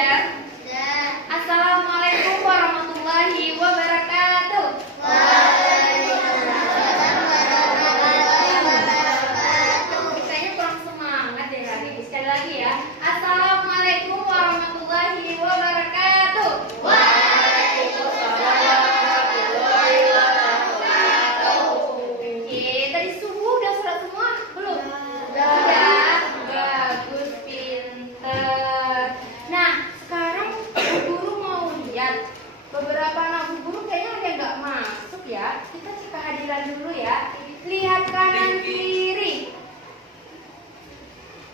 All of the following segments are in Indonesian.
ya? Assalamualaikum warahmatullahi wabarakatuh. Kayaknya kurang semangat deh hari ini. Sekali lagi ya. Assalamualaikum warahmatullahi wabarakatuh. Oke, tadi subuh udah sholat semua? Belum? Udah. Bagus, pinter. Nah, sekarang Bu Guru mau lihat beberapa anak Bu Guru kayaknya ada yang nggak masuk ya. Kita cek kehadiran dulu ya. Lihat kanan kiri.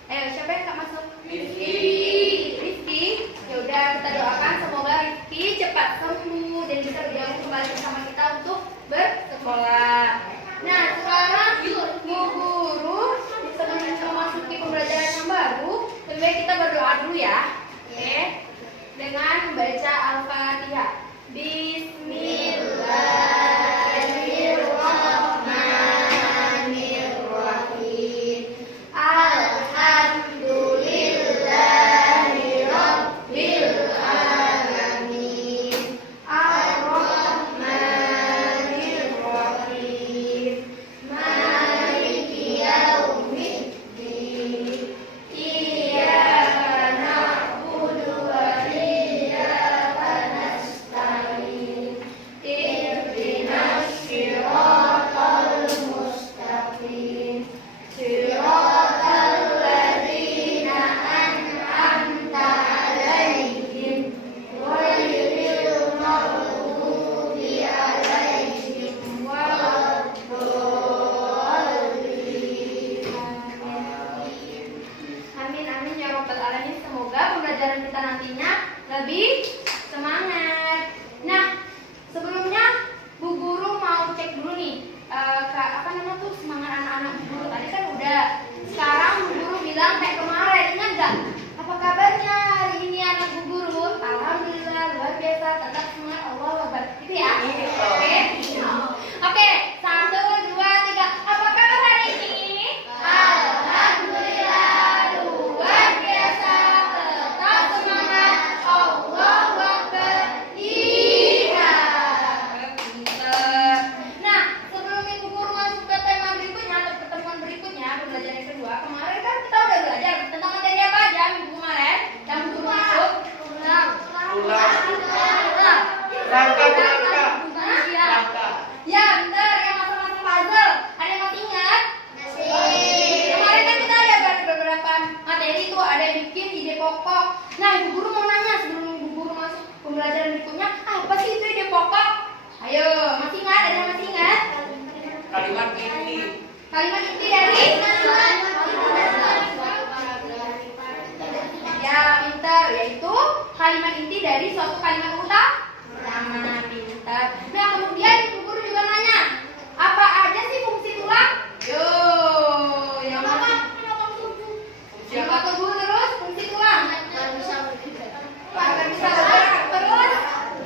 Ayo, siapa yang nggak masuk? Rizky. Ya udah, kita doakan semoga Rizky cepat sembuh dan bisa bergabung kembali bersama kita untuk bersekolah. Nah, sekarang Bu Guru sebelum memasuki pembelajaran yang baru, lebih baik kita berdoa dulu ya. Oke. Dengan membaca Al-Fatihah. Bismillahirrahmanirrahim. Alhamdulillahirabbil alamin. Ar-Rahmanirrahim. Maliki yaumiddin. Iyyaka na'budu wa iyyaka nasta'in. Ihdinas siratal mustaqim. Siratal ladzina an'amta 'alaihim ghairil maghdubi 'alaihim waladdallin. Amin amin ya rabbal alamin. Semoga pembelajaran kita nantinya lebih semangat. Nah, sebelumnya Bu Guru mau cek dulu nih semangat anak-anak Bu Guru. Tadi kan udah. Sekarang Bu Guru bilang kayak kemarin, ingat nggak? Apa kabarnya hari ini anak Bu Guru? Alhamdulillah luar biasa, tetap semangat, Allahu Akbar. Gitu ya? Oke. Oke, 1, 2, 3. Apa kabar hari ini? Alhamdulillah luar biasa, tetap semangat, Allahu Akbar. Iya. Pinter. Nah, sebelum Ibu Guru masuk ke tema berikutnya atau pertemuan berikutnya, pembelajaran yang kedua, kemarin kan kita udah belajar tentang materi apa aja minggu kemarin yang Bu Guru masuk? Ya, bentar, yang masing-masing puzzle. Ada yang masih ingat? Kemarin kan kita ada beberapa materi itu, ada bikin ide pokok. Nah, Ibu Guru mau nanya sebelum Ibu Guru masuk pembelajaran berikutnya, apa sih itu ide pokok? Ayo, masih ingat? Ada yang masih ingat? Kalimat inti. Kalimat inti dari? Ya, pintar, yaitu kalimat inti dari suatu kalimat utama. Pintar. Nah, kemudian Ibu Guru juga nanya, apa aja sih fungsi tulang? Yo, yang mana? Siapa tubuh terus fungsi tulang? Agar bisa bergerak terus.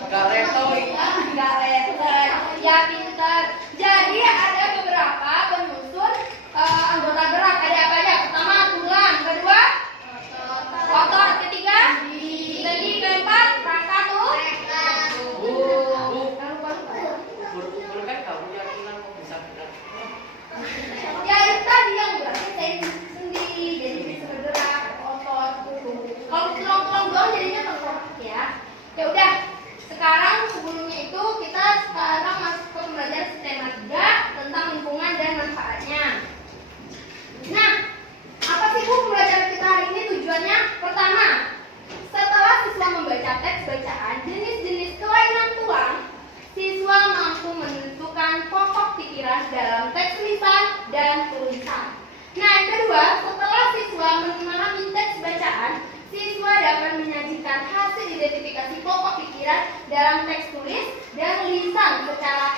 Gak letoy. Enggak letter. Ya, pintar. Jadi ada beberapa penyusun anggota gerak. Ada apa aja? Pertama tulang, kedua otot, ketiga sendi, keempat rangka tuh. Guru kan kamu yakinan kok bisa gerak. Ya itu tadi yang geraknya sendi, jadi bisa bergerak, otot, tubuh. Kalau tulang-tulang doang jadinya tengkorak ya. Ya udah. Sekarang sebelumnya itu kita sekarang masuk ke pembelajaran tema 3 tentang lingkungan dan manfaatnya. Nah, apa sih Bu pembelajaran kita hari ini tujuannya? Pertama, setelah siswa membaca teks bacaan jenis-jenis kelainan tulang, siswa mampu menentukan pokok pikiran dalam teks lisan dan tulisan. Nah, yang kedua, setelah siswa memahami teks bacaan, siswa dapat menyajikan hasil identifikasi pokok pikiran dalam teks tulis dan lisan secara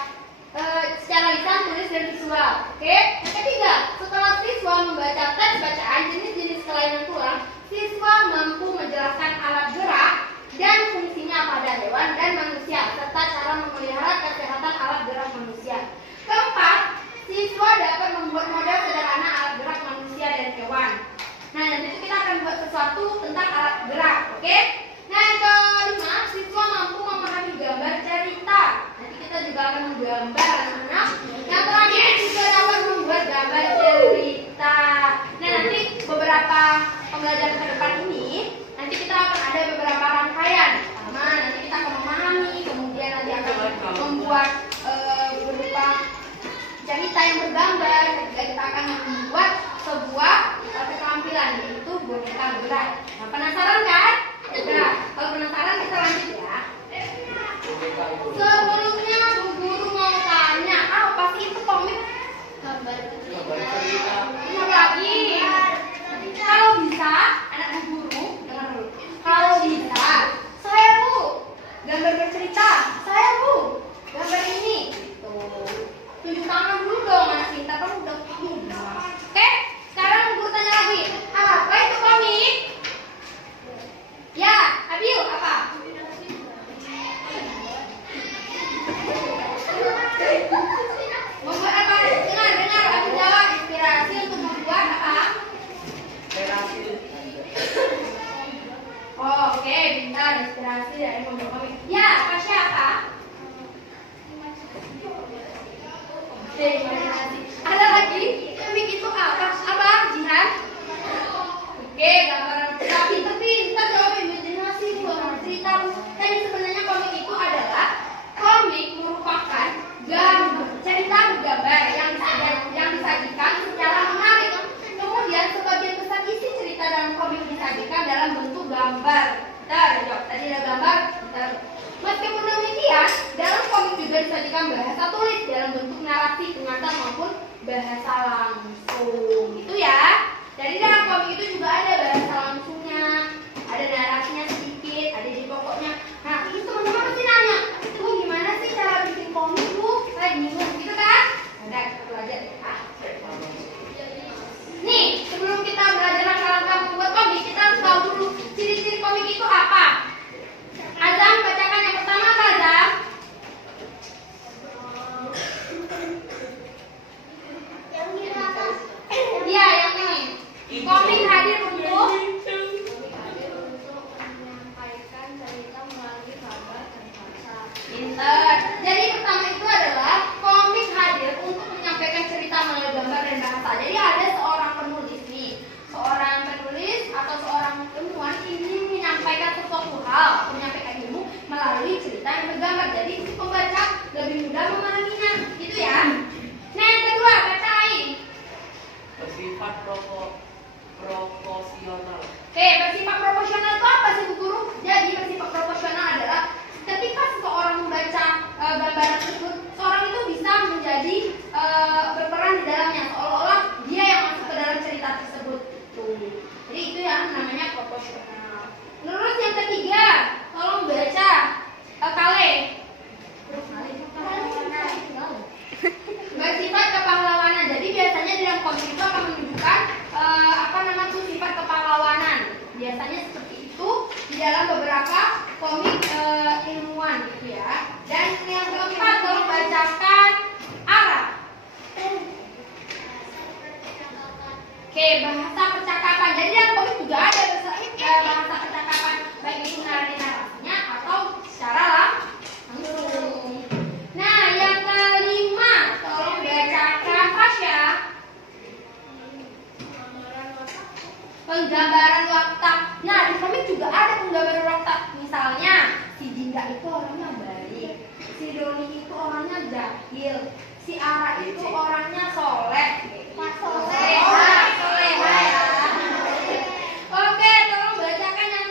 lisan, tulis, dan visual. Oke? Yang ketiga, setelah siswa membaca teks bacaan jenis-jenis kelainan tulang, siswa mampu menjelaskan alat gerak dan fungsinya pada hewan dan manusia, serta cara memelihara kesehatan alat gerak manusia. Keempat, siswa dapat membuat model sederhana alat gerak manusia dan hewan. Nah, nanti kita akan buat sesuatu tentang alat gerak, oke? Nah, inspirasi dari komik-komik. Ya, apa siapa? Imajinasi. Ada lagi? Komik itu apa? Apa? Jihan? Oke, gambaran. Pintar jawab imajinasi. Bukan cerita. Jadi sebenarnya komik itu adalah komik merupakan cerita bergambar yang disajikan secara menarik. Kemudian sebagian besar isi cerita dalam komik disajikan dalam bentuk gambar. Tadi ada gambar. Meskipun demikian, dalam komik juga disajikan bahasa tulis dalam bentuk narasi pengantar maupun bahasa langsung. Itu ya. Jadi dalam komik itu juga ada bahasa langsungnya, ada narasinya sedikit, ada di pokoknya. Nah, itu teman-teman pasti nanya, Bu, gimana sih cara bikin komik, Bu? Kayak bingung gitu kan? Ada, kita belajar ya. Nih, sebelum kita belajar langkah-langkah membuat komik, kita harus tahu dulu ciri-ciri komik itu apa. Azam, bacakan yang pertama apa, Azam? Yang ini apa? Iya, yang ini. Komik hadir untuk menyampaikan cerita melalui gambar dan bahasa. Pinter. Jadi pertama itu adalah komik hadir untuk menyampaikan cerita melalui gambar dan bahasa. Jadi ada seorang penulis nih, seorang penulis atau seorang ilmuwan ingin menyampaikan sesuatu hal, menyampaikan ilmu melalui cerita yang bergambar. Jadi si pembaca lebih mudah memahaminya. Gitu ya. Nah, yang kedua, baca lain. Bersifat proporsional. Oke, bersifat proporsional itu apa sih Bu Guru? Jadi bersifat proporsional adalah ketika seseorang membaca gambaran tersebut, seorang itu bisa menjadi berperan di dalamnya, seolah-olah dia yang masuk ke dalam cerita tersebut. Tuh. Jadi itu yang namanya proporsional. Terus yang ketiga, tolong baca Kale. Bersifat kepahlawanan. Jadi biasanya di dalam komik itu akan menunjukkan sifat kepahlawanan. Biasanya seperti itu di dalam beberapa komik ilmuwan gitu ya. Dan yang keempat, tolong bacakan Arab. Oke, bahasa percakapan. Jadi dalam komik juga ada bahasa percakapan, baik itu narasinya atau secara langsung. Nah, yang kelima, tolong bacakan Fasya. Penggambaran watak. Nah, di komik juga ada penggambaran watak. Misalnya, si Dinda itu orangnya baik, si Doni itu orangnya jahil, si Ara itu orangnya soleh. Soleha ya. Oke, tolong bacakan yang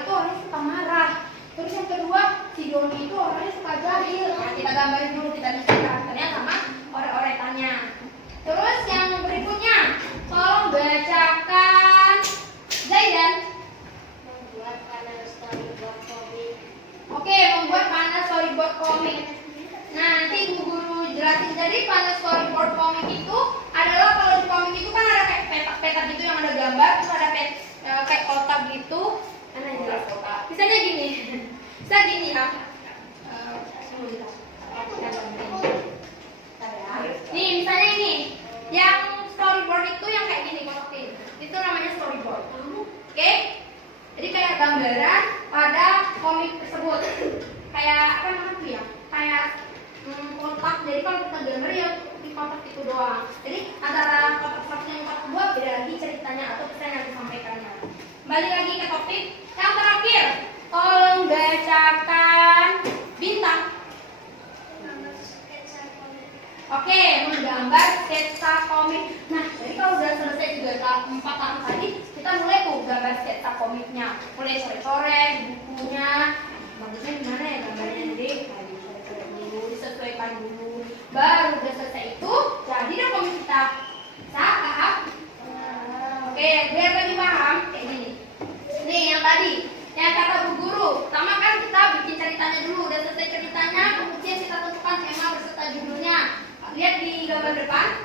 itu orangnya suka marah. Terus yang kedua, si Doni itu orangnya suka jahil. Nah, kita gambarin dulu, kita bisa karakternya sama oret-oretannya. Terus yang berikutnya, tolong bacakan Zaidan. Membuat panel storyboard komik. Oke, membuat panel storyboard komik. Nah, nanti ibu guru jelasin. Jadi panel storyboard komik itu adalah kalau di komik itu kan ada kayak petak-petak gitu yang ada gambar, terus ada kayak kotak gitu. Mana yang jelas kotak? Misalnya gini, bisa gini ya. Nih, misalnya ini, yang storyboard itu yang kayak gini kotak itu namanya storyboard. Oke? Jadi kayak gambaran pada komik tersebut. Kayak apa namanya ya? Kayak kotak. Jadi kalau kita gambar ya di kotak itu doang. Jadi antara kotak satu dan kotak dua beda lagi ceritanya atau pesan yang disampaikannya. Balik lagi ke topik yang terakhir. Tolong bacakan Bintang. Oke, menggambar sketsa komik. Nah, jadi kalau udah selesai juga 4 tahun tadi, kita mulai tuh gambar sketsa komiknya. Mulai coret-coret di bukunya. Bagusnya gimana ya gambarnya, jadi coret-coret dulu, disesuaikan dulu. Baru udah selesai itu, jadi deh komik kita. Paham? Oke, biar lebih paham kayak gini. Nih yang tadi, yang kata Bu Guru. Pertama kan kita bikin ceritanya dulu. Udah selesai ceritanya, kemudian kita tentukan tema beserta judulnya. Lihat di gambar depan,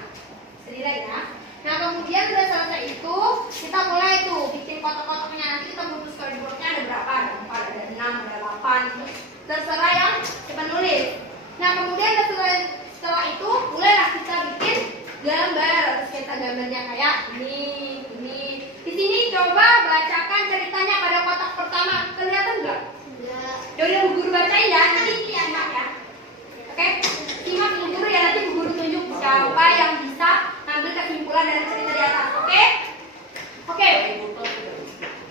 sendiri ya. Nah kemudian udah selesai itu, kita mulai tuh bikin kotak-kotaknya. Nanti kita butuh storyboardnya ada berapa? Ada 4, ada 6, ada 8. Terserah yang kita nulis. Nah kemudian setelah itu, mulailah kita bikin gambar. Kita gambarnya kayak ini. Di sini coba bacakan ceritanya pada kotak pertama. Kelihatan nggak? Jadi Bu Guru bacain ya, nanti simak ya. Oke? Simak Bu Guru ya, nanti Bu Guru tunjuk siapa yang bisa ngambil kesimpulan dari cerita di atas. Oke?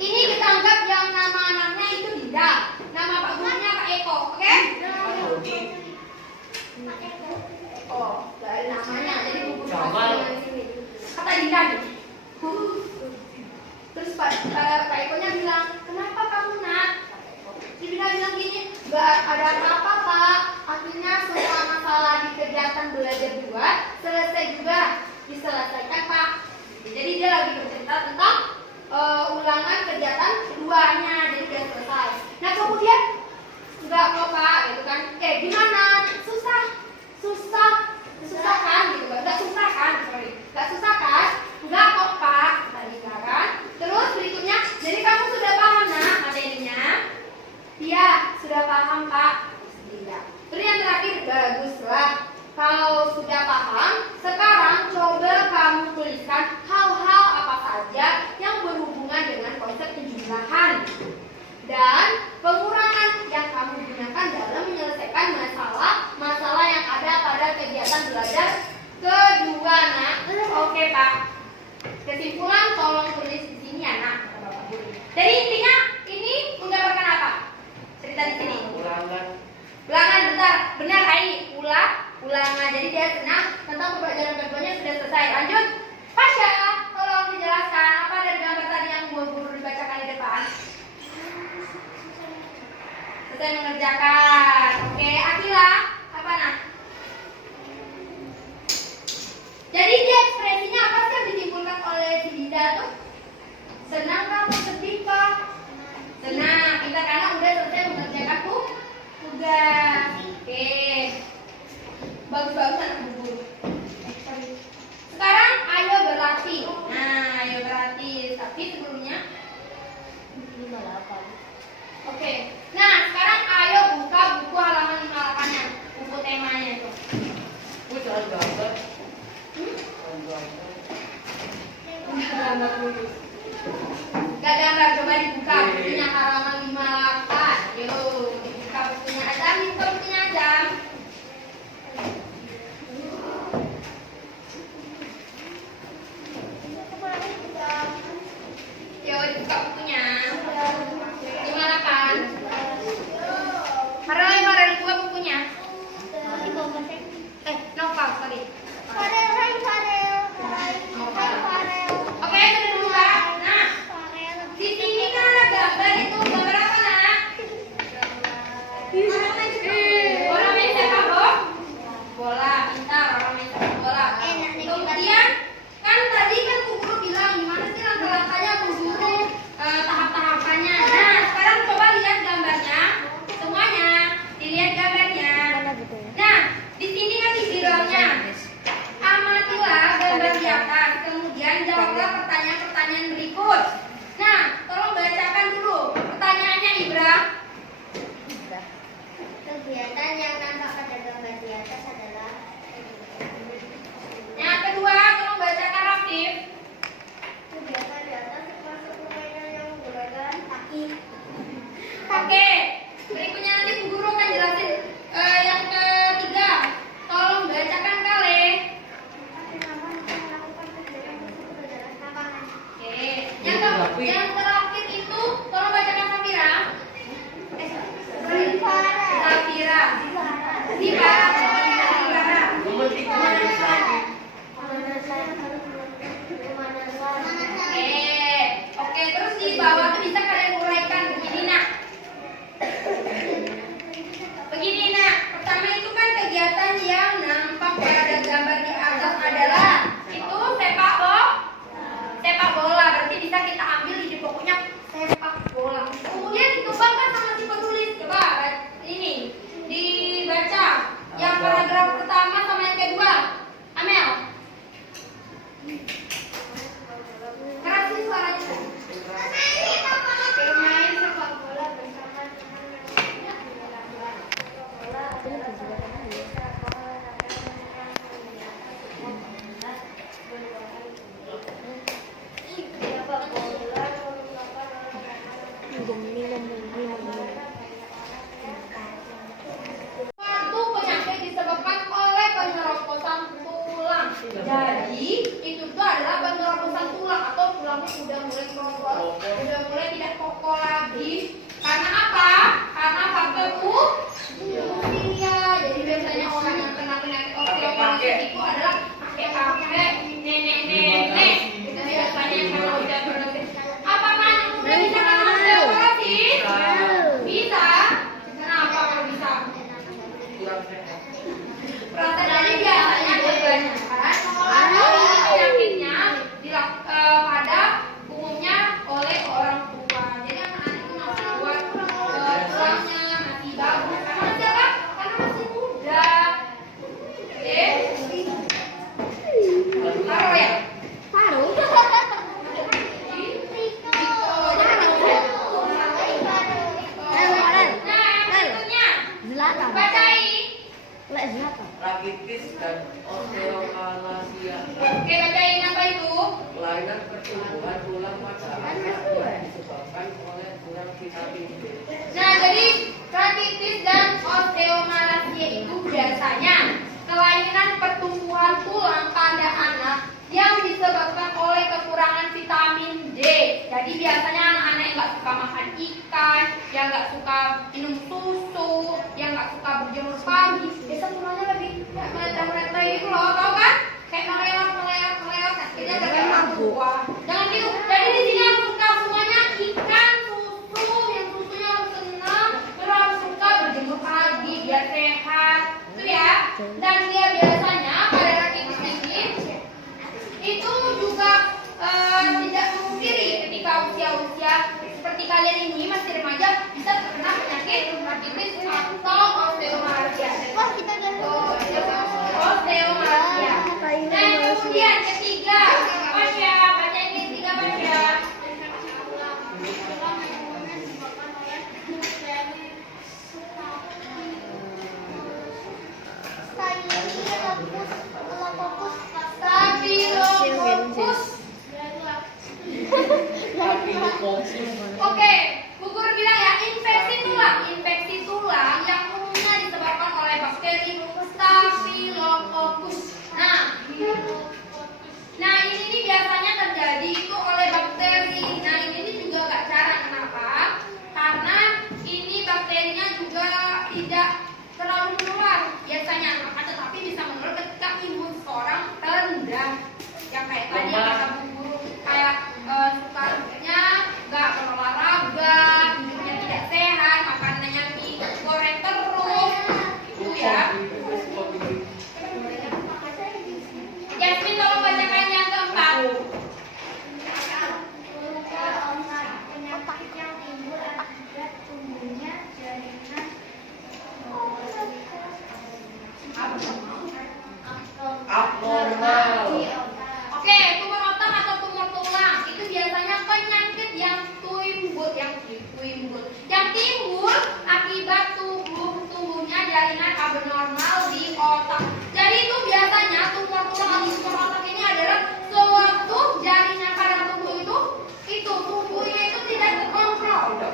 Ini kita anggap yang nama anaknya itu Dinda. Nama Pak Gurunya Pak Eko. Oke? Eko. Dari namanya. Jadi Bu Guru kasih di sini. Kata Dinda nih. Terus Pak Ekonya bilang, kenapa kamu nak? Si Dinda bilang gini, gak ada apa-apa Pak. Akhirnya semua masalah di kegiatan belajar juga selesai juga diselesaikan Pak. Jadi dia lagi bercerita tentang ulangan kegiatan keduanya, jadi dia selesai. Nah kemudian enggak kok Pak, gitu kan? Gimana? Susah kan? Gitu kan? Enggak susah kan? Enggak susah kan? Enggak kok Pak, tadi kan? Terus berikutnya, jadi kamu sudah paham nak materinya? Iya, sudah paham Pak. Terus yang terakhir, baguslah. Kalau sudah paham, sekarang coba kamu tuliskan hal-hal apa saja yang berhubungan dengan konsep penjumlahan dan pengurangan yang kamu gunakan dalam menyelesaikan masalah yang ada pada kegiatan belajar kedua nak. Oke Pak. Kesimpulan tolong tulis di sini ya nak. Jadi intinya ini menggambarkan apa? Cerita di sini. Ulangan bentar, benar Hai, ulangan. Jadi dia senang tentang pembelajaran keduanya sudah selesai. Lanjut, Pasha, tolong dijelaskan apa dari gambar tadi yang Bu Guru dibacakan di depan. Selesai mengerjakan. Oke, Akila, apa nak? Jadi dia ekspresinya apa sih yang ditimbulkan oleh si Dinda tuh? Senang kah atau sedih kah? Senang, kita karena udah selesai mengerjakan tugas. Oke. Bagus-bagus anak Bu Guru. Sekarang ayo berlatih. Nah, ayo berlatih. Tapi sebelumnya Oke. Nah, sekarang ayo buka buku halaman 58-nya. Buku temanya itu. Gambar dulu. Gak gambar, coba dibuka bukunya halaman 58. Yuk, dibuka bukunya aja, buka bukunya aja. Yuk, dibuka bukunya. 58. Farel dibuka bukunya. Novel, sorry. Oke, sudah dibuka. Nah, di sini kan ada gambar itu gambar Oke, berikutnya nanti Bu Guru akan jelasin yang ketiga. Tolong bacakan kali. Oke, yang terakhir itu tolong bacakan Safira. Safira. Zibara. Nomor 3 harus lagi. Oke, terus di bawah tuh bisa kalian uraikan begini nak. Begini nak, pertama itu kan kegiatan yang nampak pada gambar di atas adalah itu sepak bola. Berarti bisa kita ambil di pokoknya sepak bola. Kemudian dikembangkan sama si penulis. Coba ini dibaca yang paragraf pertama sama yang kedua. Amel. Kerasin suaranya. Bermain sepak bola bersama teman-teman Suatu penyakit disebabkan oleh penyerobotan tulang. Jadi itu tuh adalah penyerobotan tulang atau tulangnya udah mulai keropos, udah mulai tidak kokoh lagi. Karena apa? Karena faktor usia. Jadi biasanya orang yang kena penyakit osteoporosis itu adalah kakek-kakek, nenek-nenek. Itu biasanya yang kena osteoporosis. Apakah udah bisa kena osteoporosis? Bisa. Kenapa kalau bisa? Kurang sehat. Prosedurnya biasanya kebanyakan atau ini penyakitnya pada umumnya oleh orang tua. Jadi anak-anak itu masih buat tulangnya masih bagus. Karena masih apa? Karena masih muda. Oke. Taruh ya? Taruh. Rakitis dan osteomalacia. Oke, bacain apa itu? Kelainan pertumbuhan tulang pada anak yang disebabkan oleh kurang vitamin B. Nah, jadi rakitis dan osteomalacia itu biasanya kelainan pertumbuhan tulang pada anak yang disebabkan oleh kekurangan vitamin D. Jadi biasanya anak-anak yang nggak suka makan ikan, yang nggak suka minum susu, yang nggak suka berjemur pagi, biasa tulangnya lebih meletak-meletak gitu loh, tau kan? Kayak melewat, akhirnya gara-gara buah. Jangan gitu. Jadi di sini harus suka semuanya ikan, susu, yang susunya harus senang, terus harus suka berjemur pagi biar sehat, itu ya. Dan dia biasanya pada rakitis ini itu juga tidak memungkiri ketika usia-usia seperti kalian ini masih remaja bisa terkena penyakit rakitis atau osteomalacia. Osteomalacia. Dan kemudian ketiga, Pasya, baca ini ketiga Pasya. Staphylococcus. Oke, Bu Guru bilang ya, infeksi tulang yang umumnya disebabkan oleh bakteri Staphylococcus. Nah ini nih biasanya terjadi itu oleh bakteri. Nah ini juga gak jarang. Kenapa? Karena ini bakterinya juga tidak terlalu menular biasanya, tetapi bisa menular ketika imun seorang rendah. Yang kayak tadi yang kata Bu Guru, kayak suka nggak berolahraga,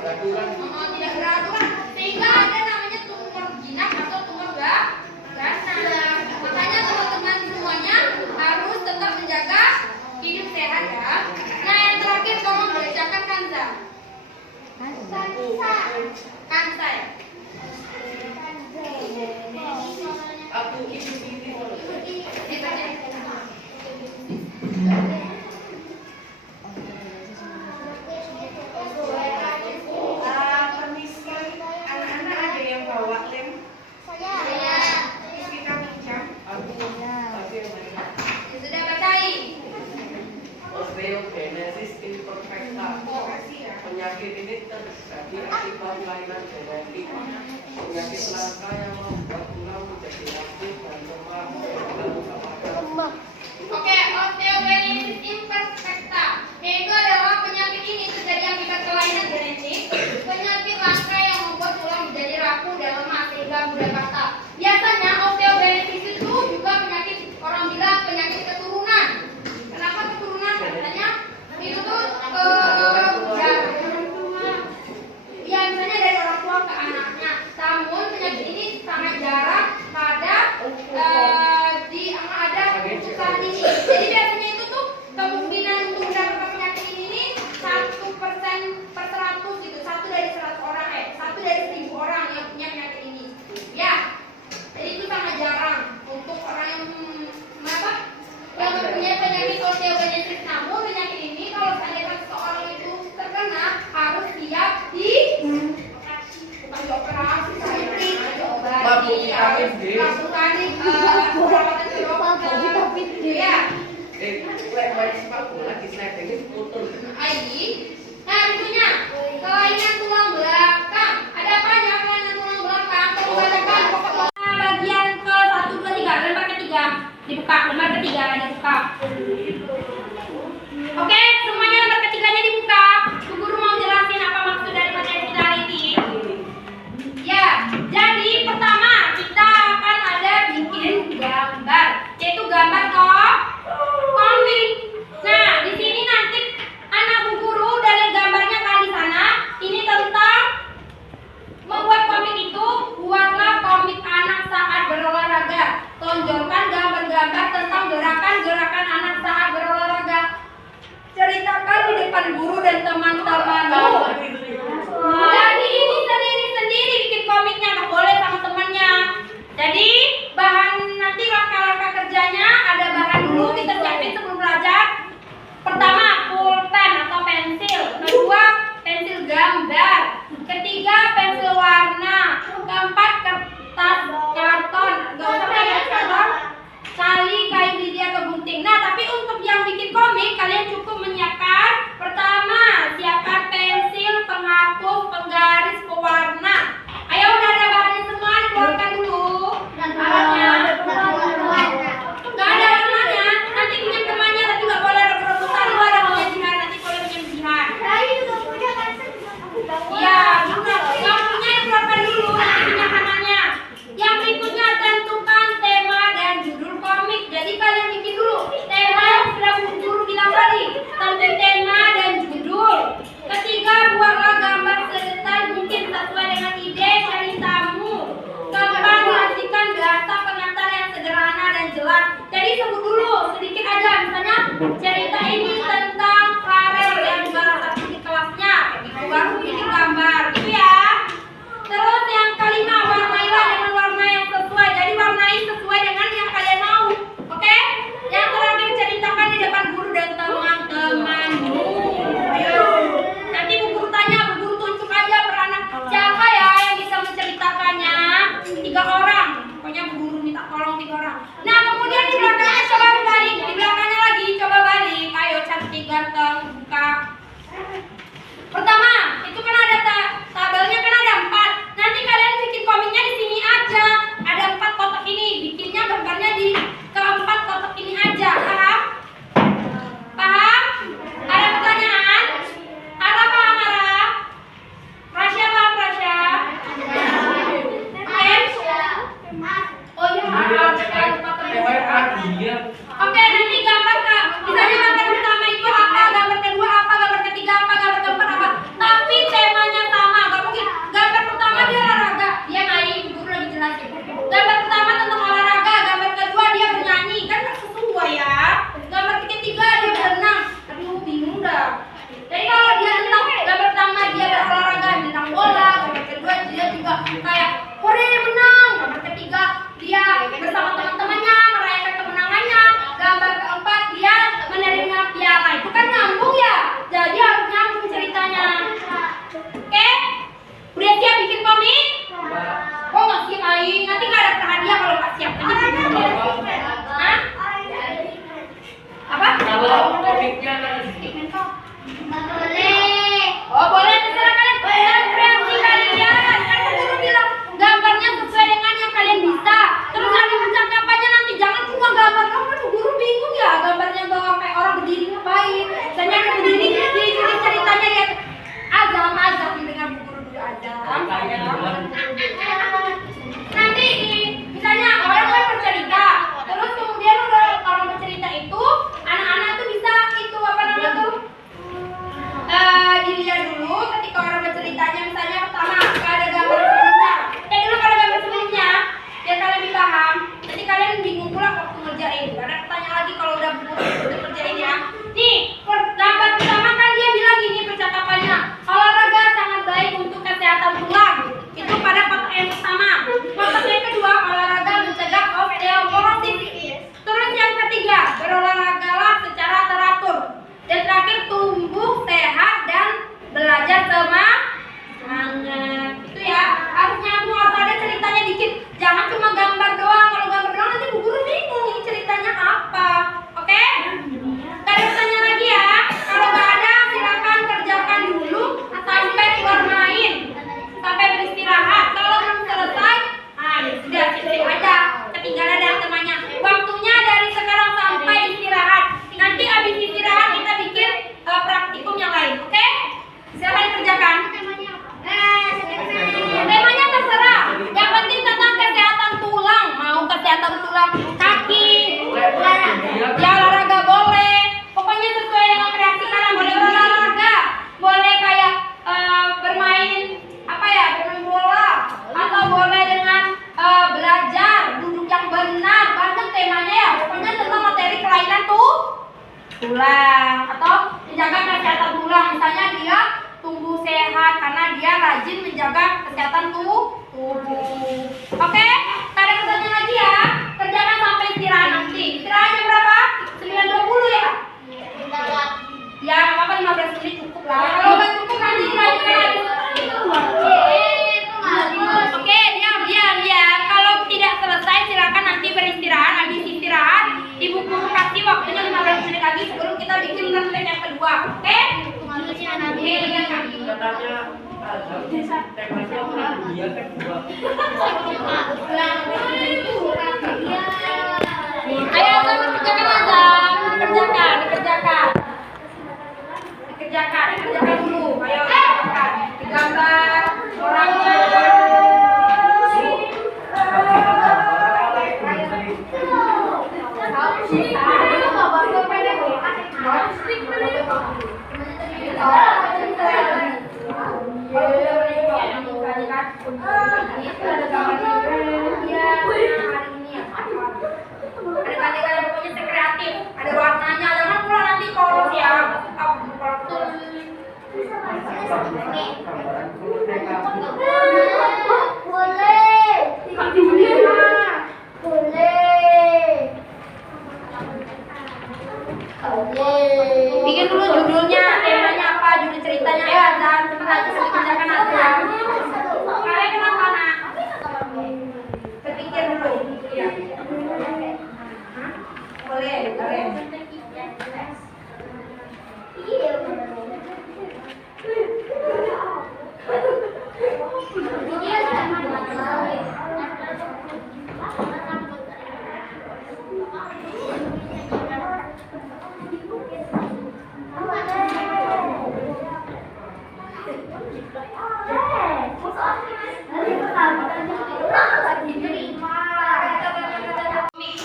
beraturan. Tidak beraturan sehingga ada namanya tumor jinak atau tumor ganas. Makanya teman-teman semuanya harus tetap menjaga hidup sehat ya. Nah yang terakhir tolong bacakan Kanza. Kanza ya. Aku ini. Dibaca. Permisi, anak-anak ada yang bawa lem? Kita pinjam. Aku yang mana? Sudah bacain. Osteogenesis imperfecta. Makasih ya. Penyakit ini terjadi akibat kelainan genetik. Penyakit langka yang membuat tulang menjadi rapuh dan lemah pada Oke, osteogenesis imperfecta yaitu adalah penyakit ini terjadi akibat kelainan genetik, penyakit langka yang membuat tulang menjadi rapuh dan lemah sehingga mudah patah. Biasanya osteogenesis itu juga penyakit orang bilang penyakit keturunan. Kenapa keturunan? Katanya itu tuh ya misalnya dari orang tua ke anaknya. Namun penyakit ini sangat jarang ada keputusan ini. Jadi biasanya itu tuh kemungkinan untuk mendapatkan penyakit ini 1% per 100 gitu. 1 dari 100 orang 1 dari 1000 orang yang punya penyakit ini. Ya. Jadi itu sangat jarang untuk orang yang mempunyai penyakit osteogenesis. Namun penyakit ini kalau seandainya seseorang itu terkena harus siap bukan dioperasi, diobati, harus lakukan perawatan ke dokter. Ya. Lek sepak bola di sliding putus. Nah, berikutnya kelainan tulang belakang. Ada apa ya kelainan tulang belakang? Tolong bacakan pokok bagian ke 1, 2, 3, lembar ketiga dibuka, lembar ketiga dibuka. Oke, semuanya lembar ketiganya dibuka. Bu Guru mau jelasin apa maksud dari materi kita hari ini. Ya, jadi pertama kita akan ada bikin gambar, yaitu gambar komik. Nah, di sini nanti anak Bu Guru udah lihat gambarnya kan di sana. Ini tentang membuat komik itu, buatlah komik anak saat berolahraga. Tonjolkan gambar-gambar tentang gerakan-gerakan anak saat berolahraga. Ceritakan di depan guru dan teman-temanmu. Jadi ini sendiri bikin komiknya, nggak boleh sama temannya. Jadi bahan nanti langkah-langkah kerjanya ada bahan dulu kita siapin sebelum belajar. Pertama pulpen atau pensil, kedua pensil gambar, ketiga pensil warna, keempat kertas karton, nggak usah pakai karton, tali, kain lidi atau gunting. Nah tapi untuk yang bikin komik kalian cukup menyiapkan pertama siapkan pensil, penghapus, penggaris, pewarna. Ayo udah ada bahannya semua dikeluarkan dulu. Alatnya nggak ada warnanya, nanti pinjam temannya tapi nggak boleh rebutan. Lu ada punya jihan, nanti boleh pinjam jihan. Iya, benar. Yang punya dikeluarkan dulu, nanti pinjam temannya. Yang berikutnya tentukan tema dan judul komik. Jadi kalian bikin dulu tema yang sudah guru bilang tadi. Tentuin tema dan judul. Ketiga, buatlah gambar sedetail mungkin sesuai dengan ide ceritamu. Keempat, racikan bahasa pengantar yang sederhana dan jelas. Jadi sebut dulu sedikit aja, misalnya cerita ini tentang Farel yang juara 1 di kelasnya. Baru bikin gambar, gitu ya. Terus yang kelima, warnailah dengan warna yang sesuai. Jadi warnai sesuai dengan yang kalian mau. Oke? Yang terakhir, ceritakan di depan guru dan teman-temanmu. Ayo. Nanti Bu Guru tanya, Bu Guru tunjuk aja peranan siapa ya yang bisa menceritakannya. 3 orang. Pokoknya Bu Guru minta tolong 3 orang. Nah, kemudian di belakangnya coba balik. Di belakangnya lagi coba balik. Ayo, cara berceritanya. Misalnya pertama ada gambar sebelumnya. Dulu kalau gambar sebelumnya biar kalian lebih paham. Jadi kalian bingung pula waktu ngerjain. Gak ada pertanyaan lagi kalau udah ngerjain ya. Nih gambar pertama kan dia bilang gini percakapannya, olahraga sangat baik untuk kesehatan tulang. Itu pada kotak yang pertama. Kotak yang kedua, olahraga mencegah osteoporosis. Terus yang ketiga, berolahragalah secara teratur. Dan terakhir, tumbuh sehat dan belajar semangat. Itu ya, harus nyambung, harus ada ceritanya dikit. Jangan cuma gambar doang. Kalau gambar doang nanti bu guru bingung ini ceritanya apa. Oke? Gak ada pertanyaan lagi ya. Kalau gak ada, silakan kerjakan dulu sampai keluar main, sampai beristirahat. Kalau belum selesai, ya sudah sip aja. Ketinggalan dari temannya. Waktunya dari sekarang sampai istirahat. Nanti habis istirahat kita bikin praktikum yang lain. Oke? Silakan kerjakan. Temanya terserah. Yang penting tentang kesehatan tulang. Mau kesehatan tulang kaki, ya olahraga boleh. Pokoknya sesuai dengan kreasi kalian. Boleh olahraga, boleh kayak bermain bermain bola, atau boleh dengan belajar duduk yang benar. Banyak temanya ya. Pokoknya tentang materi kelainan tulang atau menjaga kesehatan tulang. Misalnya dia tumbuh sehat karena dia rajin menjaga kesehatan tubuh. Oke? Tak ada pertanyaan lagi ya. Kerjakan sampai istirahat nanti. Istirahatnya berapa? 9.20 ya? Ya, apa 15 menit cukup lah. Kalau nggak cukup nanti dilanjutkan. Oke, diam ya. Kalau tidak selesai silakan nanti beristirahat. Habis istirahat, ibu guru kasih waktunya 15 menit lagi sebelum kita bikin praktek yang kedua. Oke? Oke, dengarkan. Katanya temanya dunia kedua. Ayo sama kerjakan aja. Dikerjakan dulu. Ayo kerjakan. Digambar orangnya. Ada warnanya, jangan pula nanti polos ya. Bikin dulu judulnya, temanya apa, judul ceritanya ya, dan cepat aja kerjakan aja. Kalian kenapa nak? Berpikir dulu. Ya. Boleh.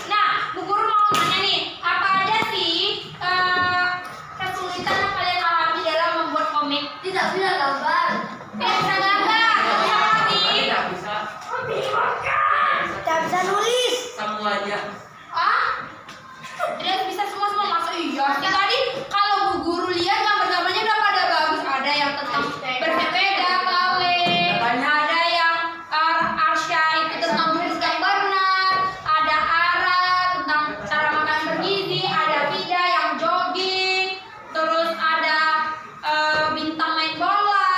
Nah, Bu Guru mau nanya nih, apa aja sih kesulitan yang kalian alami dalam membuat komik? Tidak bisa gambar. Tidak bisa gambar. Tidak bisa. Tidak bisa nulis. Semuanya. Tidak bisa semua masa iya sih tadi kalau Bu Guru lihat gambar-gambarnya udah pada bagus. Ada yang tentang bersepeda, kawin, ada yang Arsya itu tentang tulis gambar benar, ada Ara tentang cara makan bergizi, ada Vida yang jogging, terus ada Bintang main bola,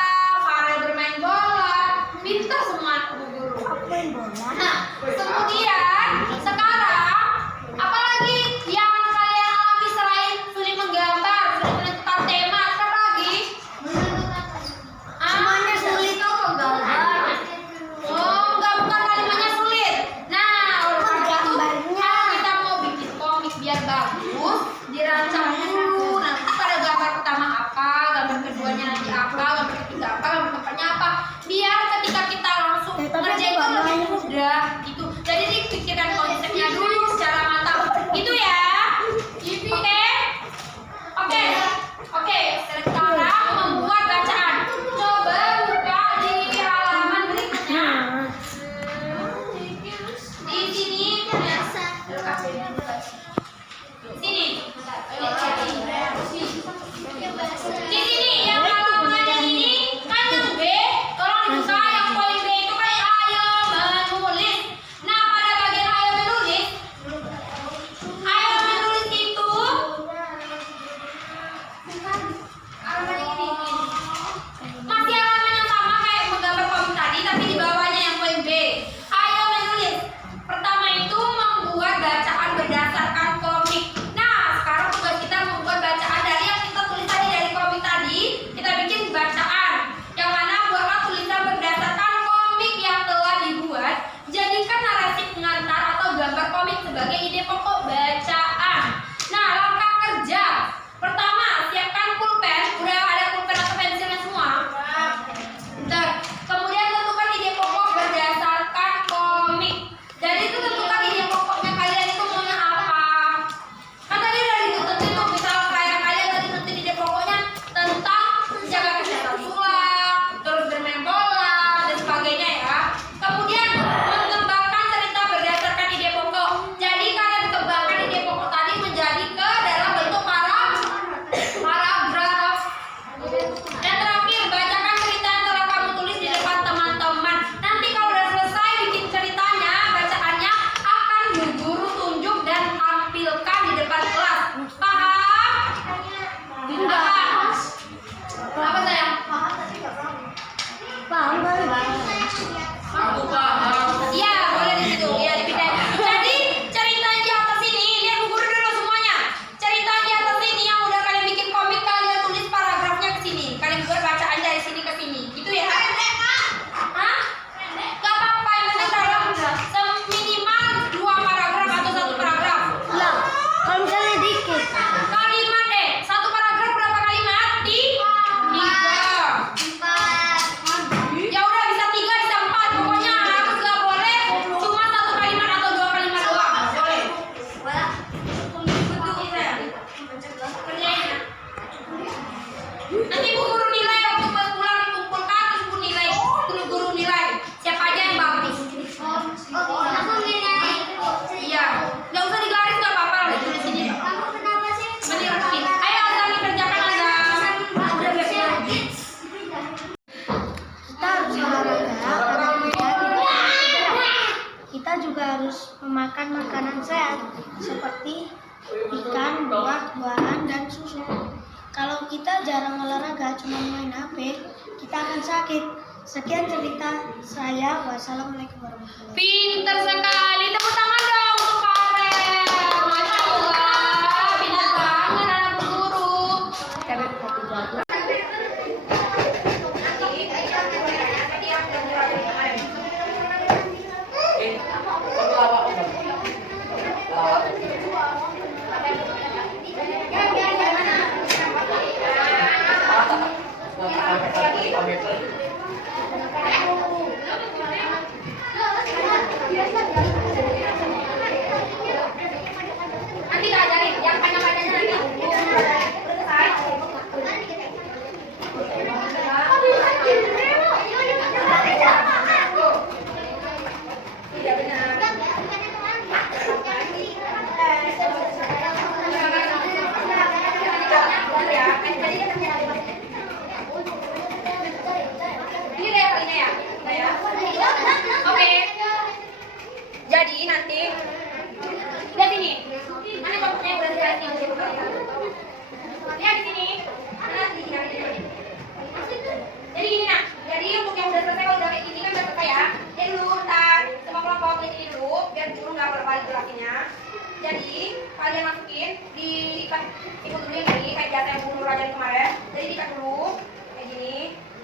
Farel bermain bola, pintar semua Bu Guru. Nah, kemudian sekarang harus memakan makanan sehat seperti ikan, buah-buahan, dan susu. Kalau kita jarang olahraga, cuma main HP, kita akan sakit. Sekian cerita saya. Wassalamualaikum warahmatullahi wabarakatuh. Pinter sekali, tepuk tangan dong untuk Karen. Masya Allah, pinter banget anak guru. Nanti tak ajarin, yang panjang-panjangnya nanti. Tidak benar. Ini deh kalinya ya. Oke. Jadi nanti lihat ini. Mana pokoknya udah dikasih di sini. Lihat di sini. Nah, di sini. Jadi gini nak. Jadi untuk yang udah selesai, kalau udah kayak gini kan udah selesai ya. Jadi dulu ntar semua kelompok lihat ini dulu biar guru nggak balik gerakinnya. Jadi kalian masukin diikat ikut dulu yang ini kayak biasa yang guru ajarin kemarin. Jadi diikat dulu kayak gini.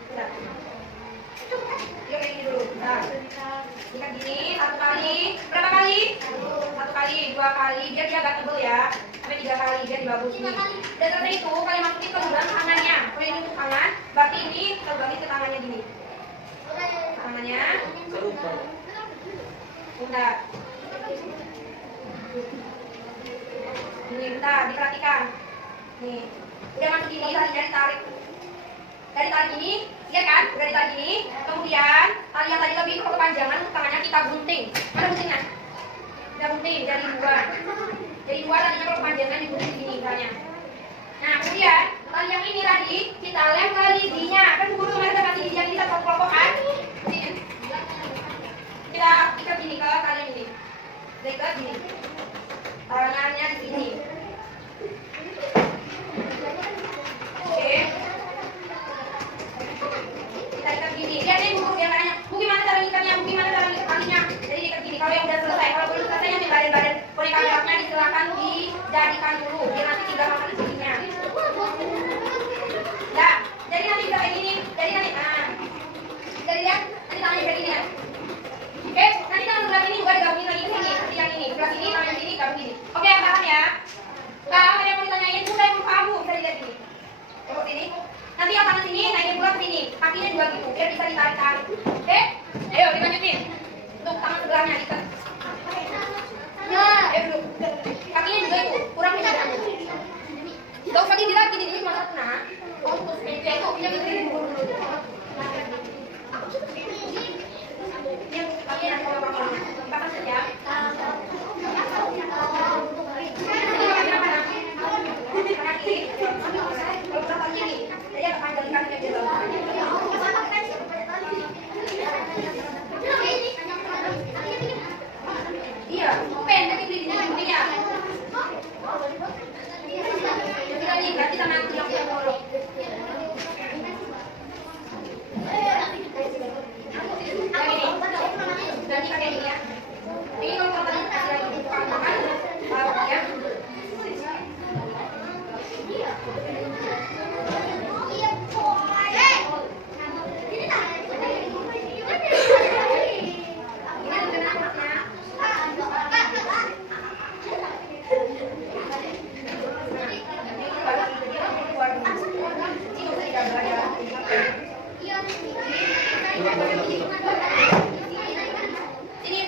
Udah. Dia kayak gini dulu. Nah, ikat gini satu kali. Berapa kali? Satu kali, dua kali. Biar dia agak tebel ya. Sampai 3 kali biar dibagus nih. Dan setelah itu kalian masukin ke lubang tangannya. Kalau ini untuk tangan, berarti ini terbagi ke tangannya gini. Tangannya. Bentar. Ini bentar, diperhatikan. Nih, udah masuk gini, talinya ditarik. Dari tali ini, lihat kan? Udah ditarik gini. Kemudian tali yang tadi lebih kepanjangan untuk tangannya kita gunting. Mana guntingnya? Kita gunting dari luar. Jadi dua tadinya kalau kepanjangan digunting gini misalnya. Nah kemudian tali yang ini tadi kita lem ke lidinya. Kan guru kemarin udah kasih lidi yang kita kelompok kan? Kita ikat gini ke tali yang ini. Kita ikat gini. Tangannya di sini. Oke. Kita ikat gini. Lihat nih guru biar nanya. Bu gimana cara ngikatnya? Bu gimana cara ngikat talinya? Jadi ikat gini. Kalau yang udah selesai, kalau belum selesai yang badan-badan boneka geraknya disilakan dijadikan dulu. Biar nanti tinggal makan di sininya. Ya, jadi nanti bisa kayak gini. Jadi nanti, nah, jadi lihat nanti tangannya kayak gini ya. Oke, nanti tangan sebelah ini juga digabungin lagi ke sini. Seperti yang ini, sebelah sini, tangan yang sini gabung gini. Oke, paham ya? Kalau ada yang mau ditanyain, sudah yang paham bu, bisa dilihat gini. Coba sini. Nanti yang tangan sini naikin pula ke sini. Kakinya juga gitu, biar bisa ditarik-tarik. Oke? Ayo dilanjutin. Untuk tangan sebelahnya diikat. Nah, ayo dulu. Kakinya juga itu, kurang bisa kamu. Gak usah gini lagi, ini cuma kena. Oh, terus meja itu, dia berdiri dulu. Yang kakinya nanti apa-apa. Kapan saja. Kaki. Kalau kita kaki ini, jadi agak panjang kakinya dia bawah. Iya, pendek ini ya. Kita lihat berarti sama yang dorong. Ganti pakai ini ya. Ini kalau tadi kasih lagi tangan, ya. Ini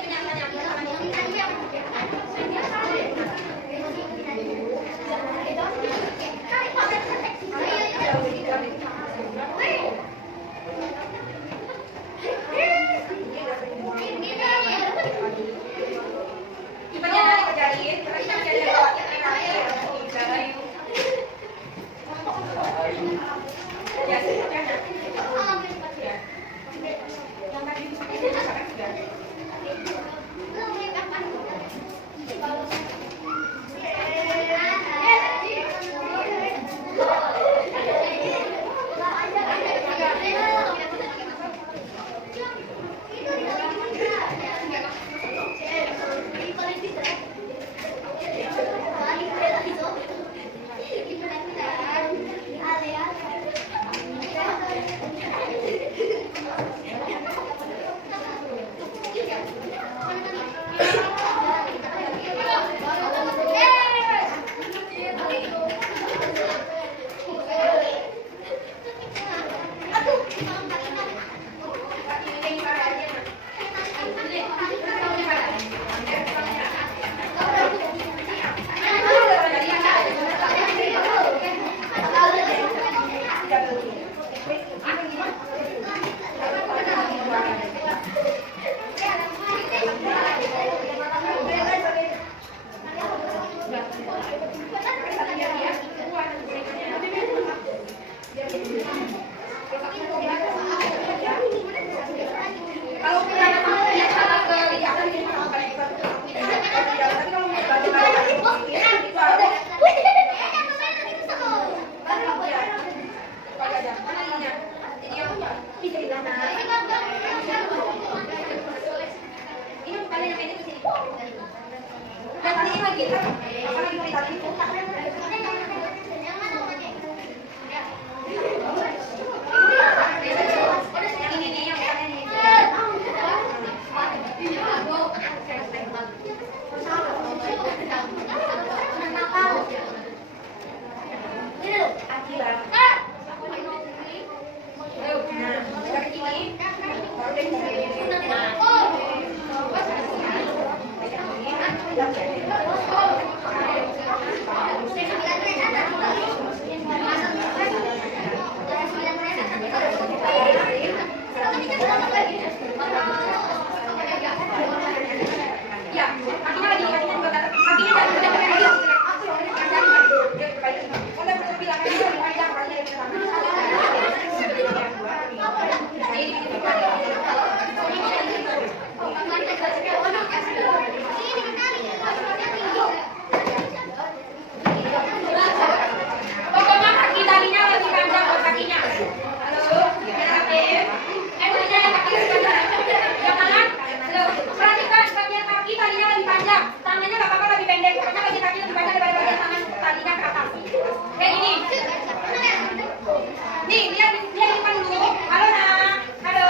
Ini kalian yang pendek ke sini. Dan tadi ini lagi kan? Apa lagi cerita tadi? Ini nih yang ini. Ya, kakinya lagi, kakinya juga kakinya pokoknya kaki talinya lebih panjang buat kakinya. Halo, jangan. Perhatikan bagian kaki talinya lebih panjang, tangannya nggak apa-apa lebih pendek. Pokoknya bagian kaki lebih panjang daripada bagian tangan talinya ke atas. Kayak gini. Nih, lihat depan dulu. Halo nak, halo.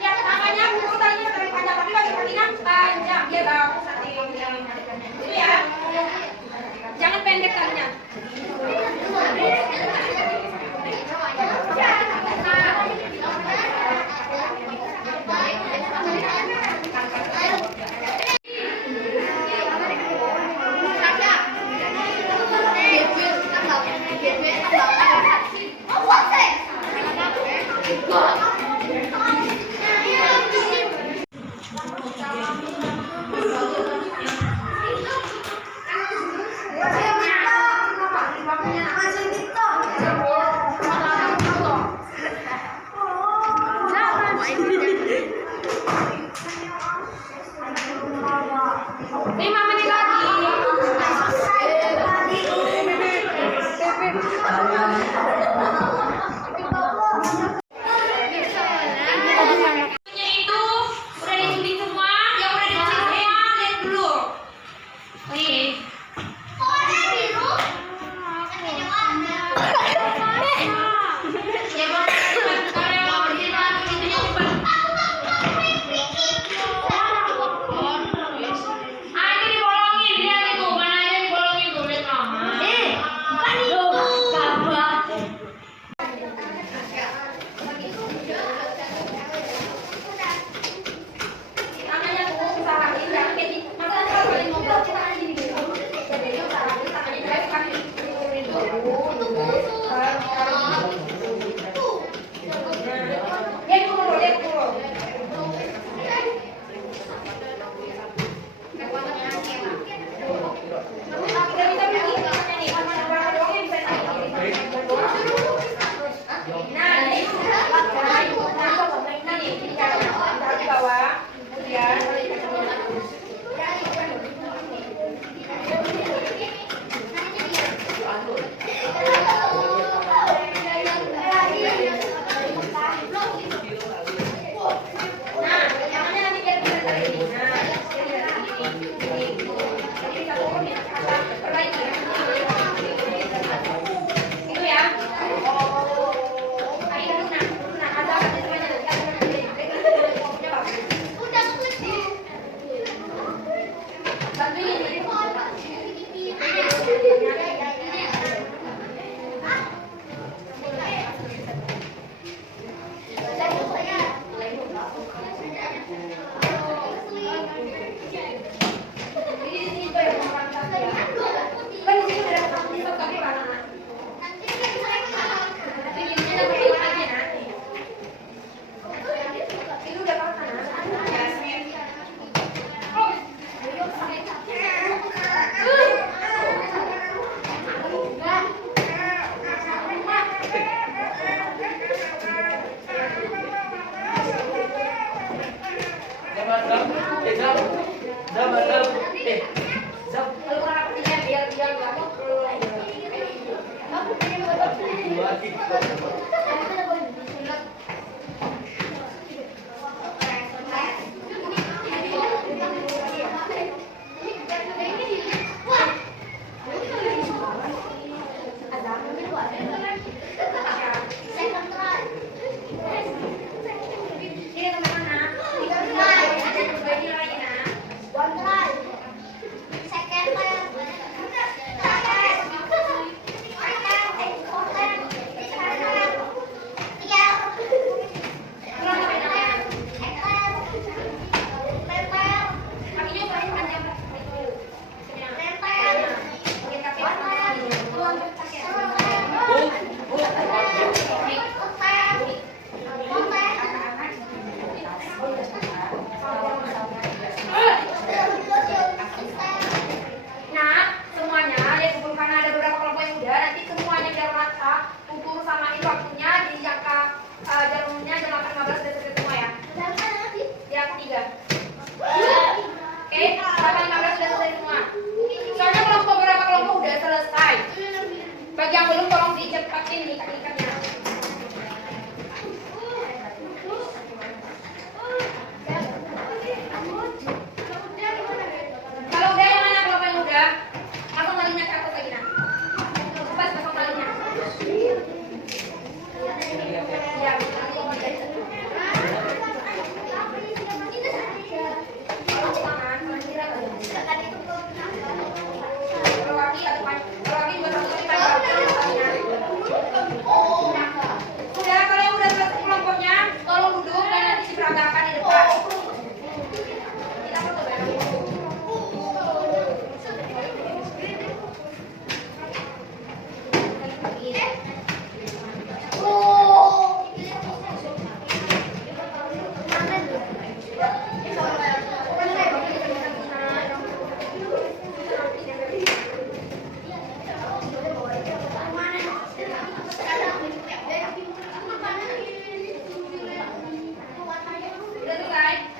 Lihat tangannya dulu talinya lebih panjang, tapi bagian kakinya panjang. Dia bagus nanti. Itu ya. Jangan pendek talinya.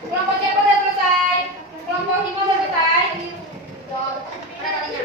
Kelompok siapa udah selesai? Kelompok lima udah selesai? Mana tadinya?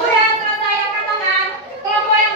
Udah selesai angkat tangan. Kelompok yang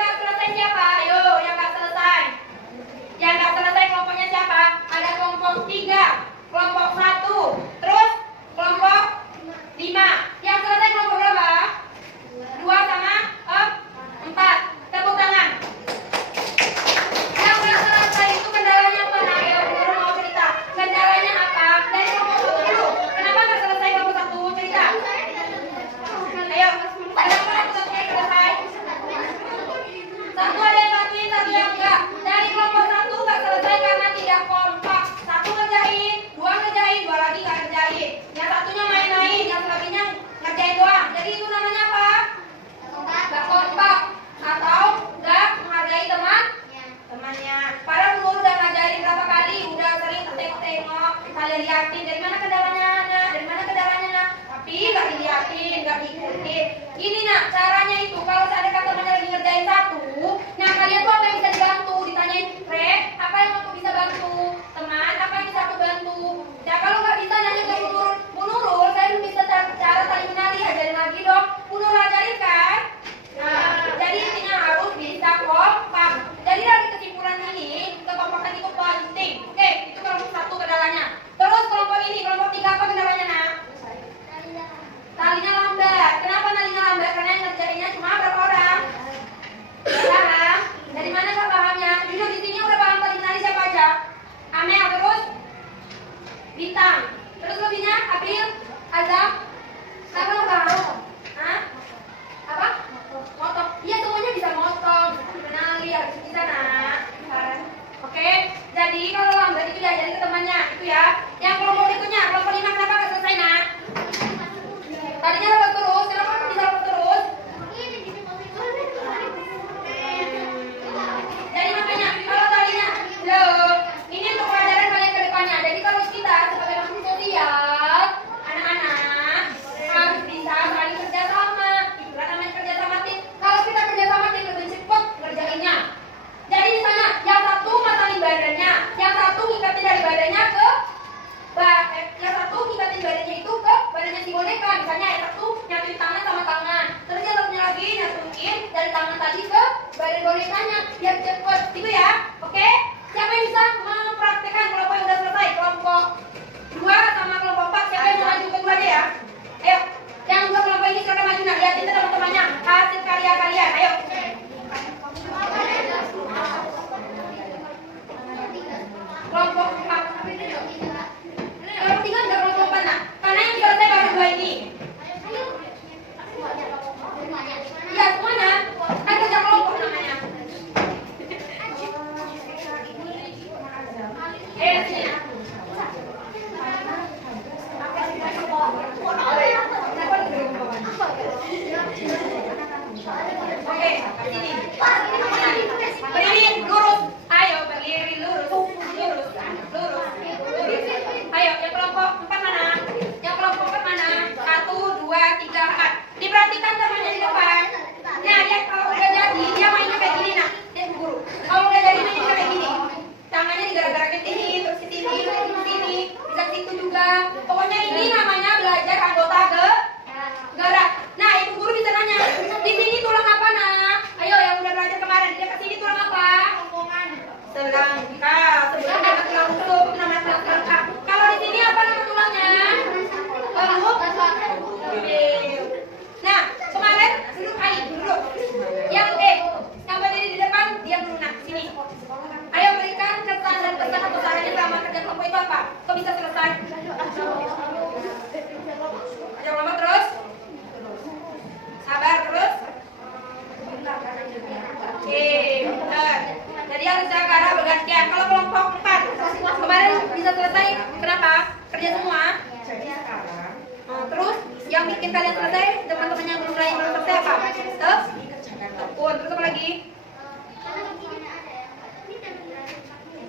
kerja semua. Jadi sekarang Terus yang bikin kalian selesai, teman-teman yang belum lain belum selesai apa? kerjakan Tekun. Terus apa lagi?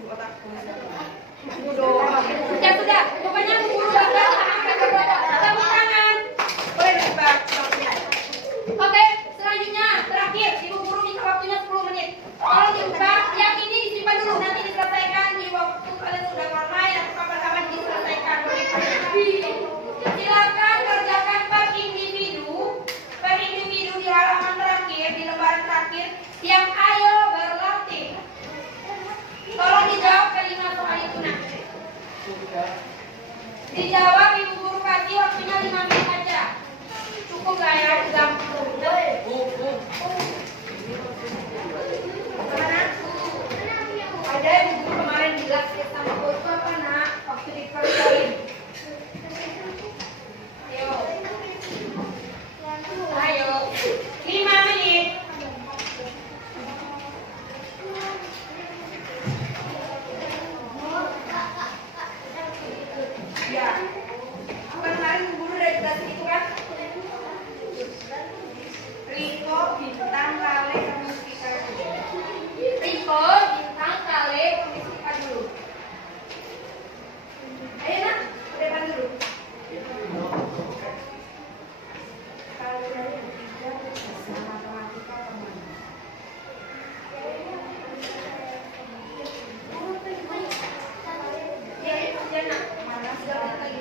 otakku. Sudah. Pokoknya guru bangga tepuk tangan. Boleh Mbak. Oke, selanjutnya terakhir Ibu guru minta waktunya 10 menit. Tolong dibuka. Yang ini disimpan dulu, nanti diselesaikan di waktu kalian sudah online atau kapan-kapan diselesaikan. Silakan kerjakan per individu di halaman terakhir, di lembaran terakhir yang ayo berlatih. Tolong dijawab kalimat soal itu nak. Dijawab Ibu guru kasih waktunya 5 menit aja. Cukup gak ya? Ada Ibu guru kemarin bilang sama Bosko apa nak? Waktu diperluin. Ayo. 5 menit. Ya. Kemarin guru udah jelasin itu kan? Riko, bintang, kale, mustika. Riko, bintang, kale, pembisikkan dulu. Ayo nak, ke depan dulu. Kalau dari ketiga bersama matematika teman. Ya nak, mana sudah lagi.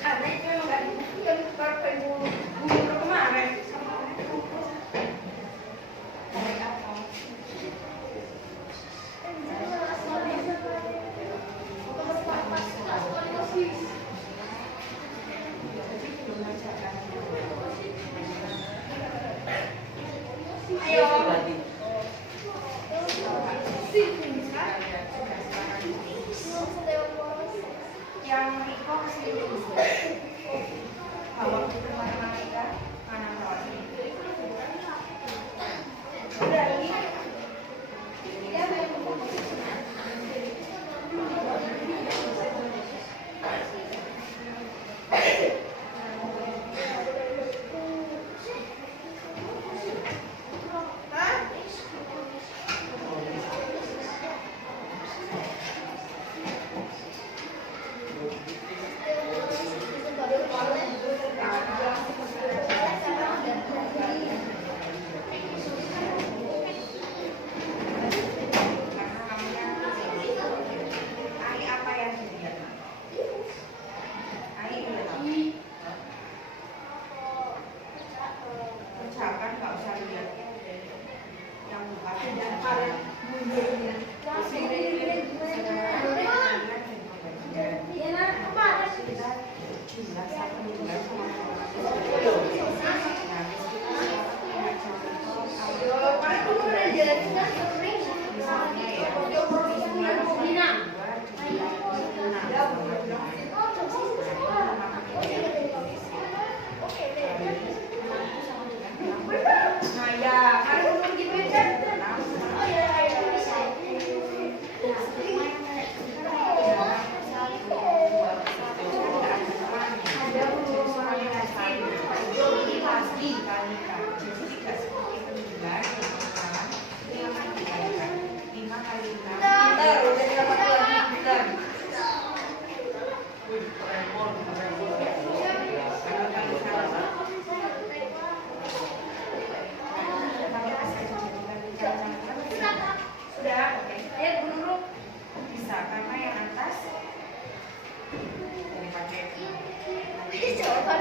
Karena itu memang nggak dibuktikan partai guru kemarin. Ayo. Yang Riko sini bawa buku matematika mana Roni. Udah ini. Ai apa yang dilihat? Ai ucapan nggak usah lihat yang bukan dan kalian Iya nak, apa? jumlah satu jumlah sama Ayo, kalian dulu udah jelasin kan sering. misalnya ya Dina. Nah ya, kalian dulu gitu kan? Oh ya, bisa. Bentar, udah dapat lagi. Bentar. Sudah, oke. Ayo dulu. Bisa karena yang atas dari pakai Jawaban.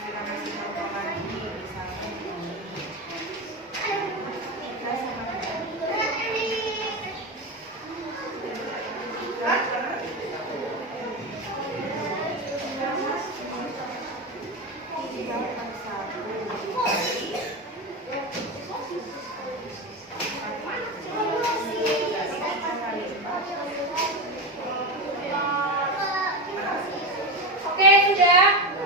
kita kasih contoh lagi misalnya ini 3 sama 3 sudah.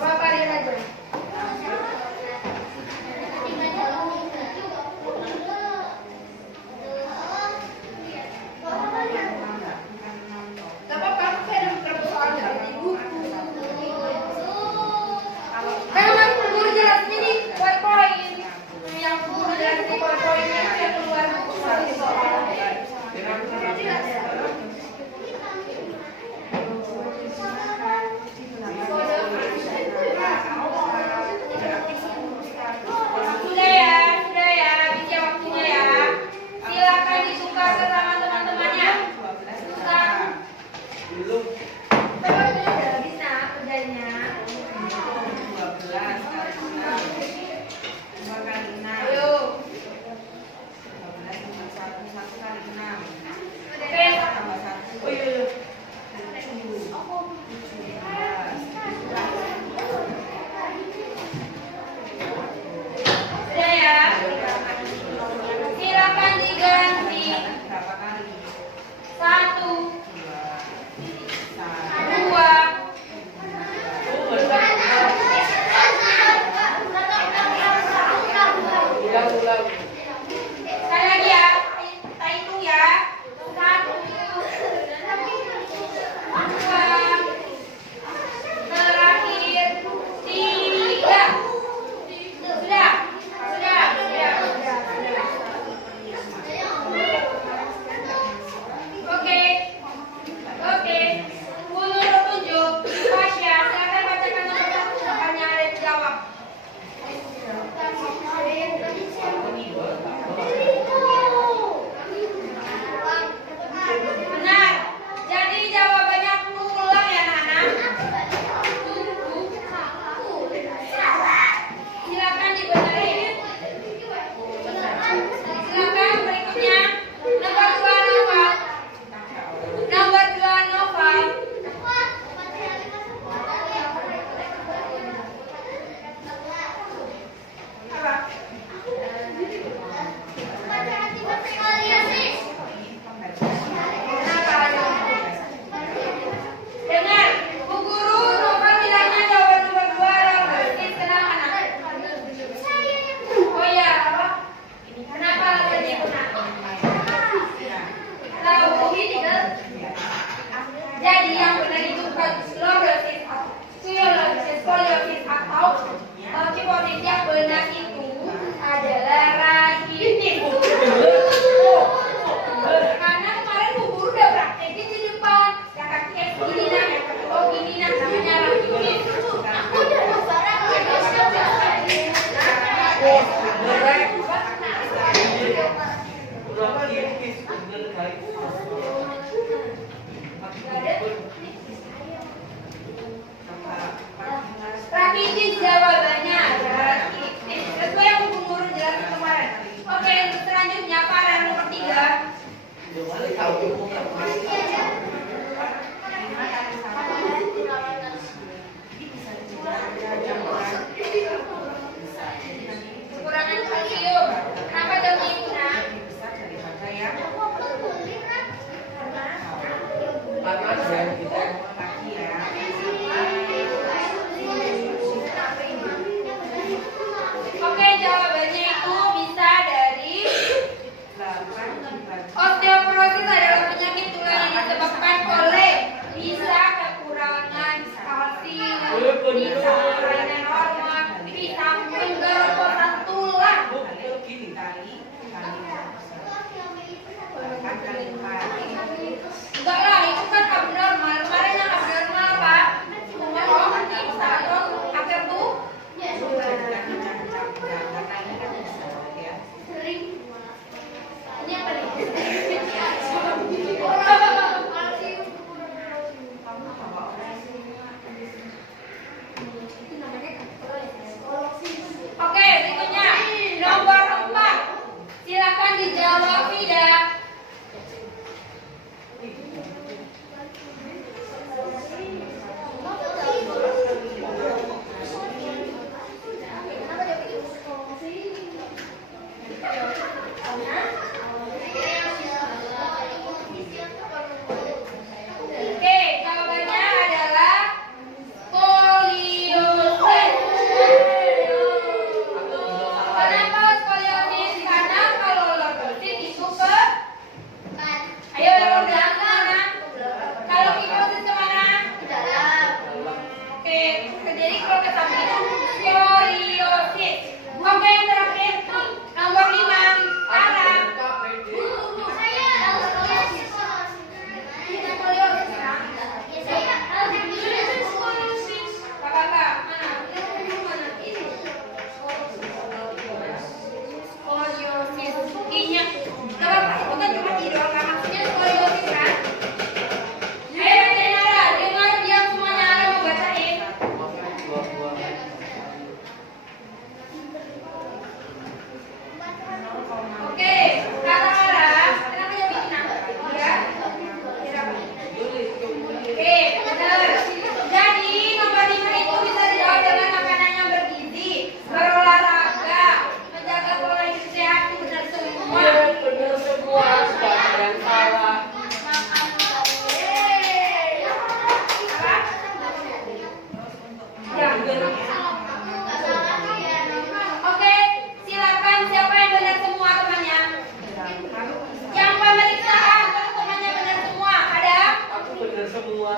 Apa lihat aja. Gak apa-apa, saya ada beberapa soal dari buku. Kan memang guru jelasnya di PowerPoint. Yang guru jelas di PowerPoint-nya itu yang keluar buku soal. Sudah ya, bisa waktunya ya. Silakan ditukar ke sama teman-temannya. Tukar. Belum. Tapi waktunya udah habis nah kerjanya. 12 kali 6. 2 kali 6. Ayo. 12 tambah 1, 1 kali 6. Oke. Tambah 1. Oh iya. 17. Sudah ya. Silakan diganti. Berapa kali? 1, 2. 2. Ulang. Sekali lagi ya. Kita hitung ya. 1, 2, terakhir 3. Sudah. Oke. Menurut tunjuk, Fasya, silakan bacakan nomor 1 jawabannya ada dijawab. Benar. Jadi jawabannya aku ulang ya, Nana. Silakan dibenerin. Silakan berikutnya. Nomor 2 Noval. Nomor 2 Noval. Apa? Dengar, Bu Guru, Noval bilangnya jawaban nomor 2 adalah basis. Kenapa, Nak? Oh iya, apa? Kenapa alasannya itu, Nak? Tahu ini kan? Jadi yang benar itu bukan scoliosis atau kiposis. Yang benar itu adalah rakitis. Karena kemarin Bu Guru udah praktekin di depan. Yang kaki kayak gini nah, yang kaki gini nah, namanya rakitis. Aku udah rakitis jawabannya adalah rakitis. Sesuai yang Bu Guru jelasin kemarin. Oke, untuk selanjutnya para nomor 3. Kekurangan kalsium. Kenapa jauh ibu, Nak? Panas ya kita. Oke, jawabannya itu bisa dari osteoporosis adalah penyakit tulang yang disebabkan oleh bisa kekurangan kalsium, bisa kekurangan hormon, bisa penggerobosan tulang. Enggak lah, itu kan abnormal.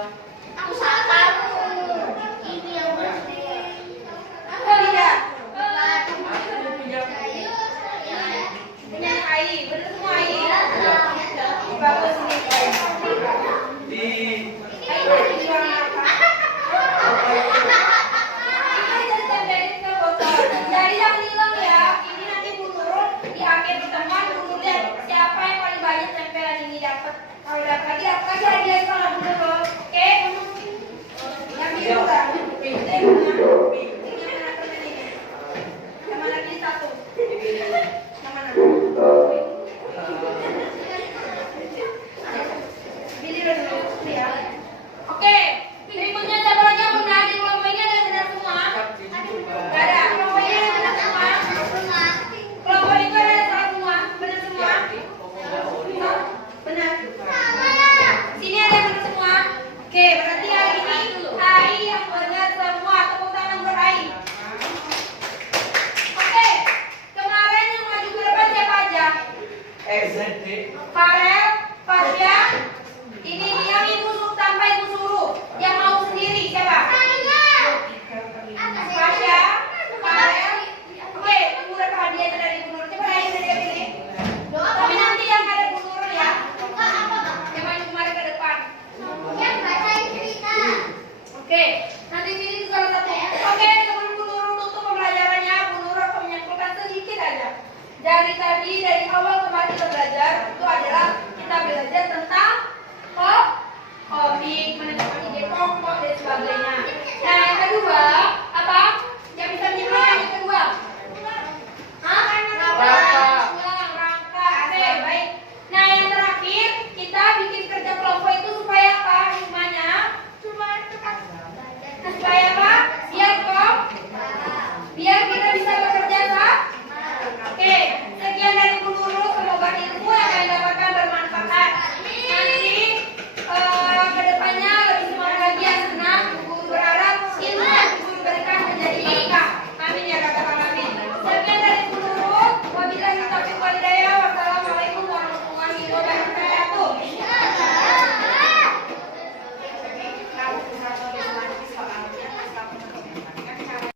Aku salah.